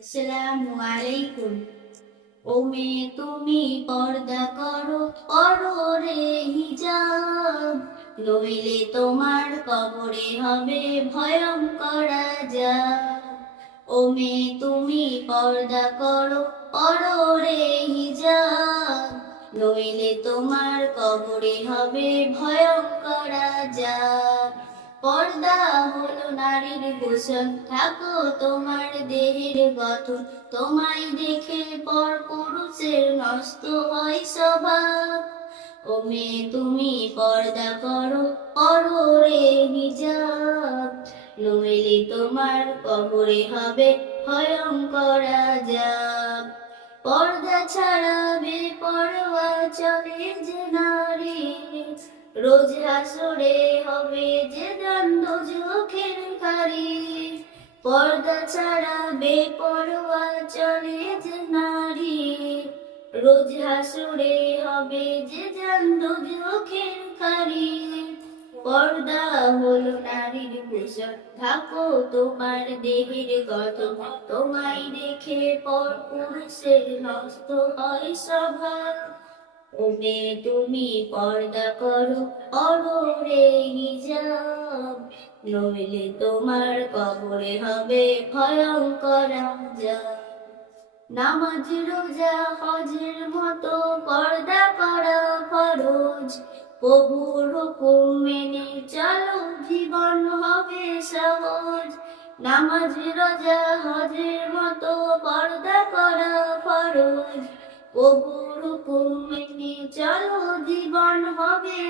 আসসালামু আলাইকুম। ও তুমি পর্দা করো করো রে হিজাব। নইলে তোমার কবরে হবে ভয়ঙ্কর আযাব ও মেয়ে তুমি পর্দা করো করো রে হিজাব। নইলে তোমার কবরে হবে ভয়ঙ্কর আযাব পর্দা হলো নারীর গোসল থাকো তোমার দেহের গঠন। তোমায় দেখে পর পুরুষের নষ্ট হয় স্বভাব। ও মেয়ে তুমি পর্দা করো করো রে হিজাব। নইলে তোমার কবরে হবে ভয়ঙ্কর আযাব পর্দা ছাড়া বেপরোয়া চলে যে নারী রোজ হাসরে হবে যে দণ্ড চোখের কারি পর্দা ছাড়া বেপরোয়া চলে যে নারী। রোজ হাসরে হবে যে দণ্ড চোখের কারি পর্দা হলো নারীর পোশাক থাকো তোমার দেহের গঠন তোমায় দেখে পর পুরুষের নষ্ট হয় স্বভাব ও তুমি পর্দা করো করো রে হিজাব নইলে তোমার কবরে হবে ভয়ঙ্কর নামাজ, রোজা, হজের মতো পর্দা করা ফরজ। প্রভুর হুকুম মেনে চলো, জীবন হবে সহজ। নামাজ, রোজা, হজের মতো পর্দা করা ফরজ। হুকুম চলো জীবন হবে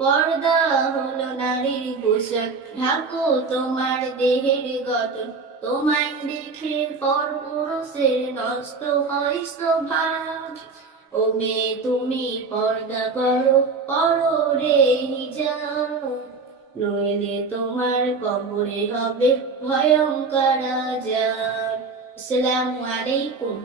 পর্দা হলো নারীর পোশাক, ঢাকো তোমার দেহের গঠন তোমায় দেখে পর পুরুষের নষ্ট হয় স্বভাব ও মেয়ে, তুমি পর্দা করো করো রে হিজাব। নইলে তোমার কবরে হবে ভয়ঙ্কর আযাব আসসালামু আলাইকুম।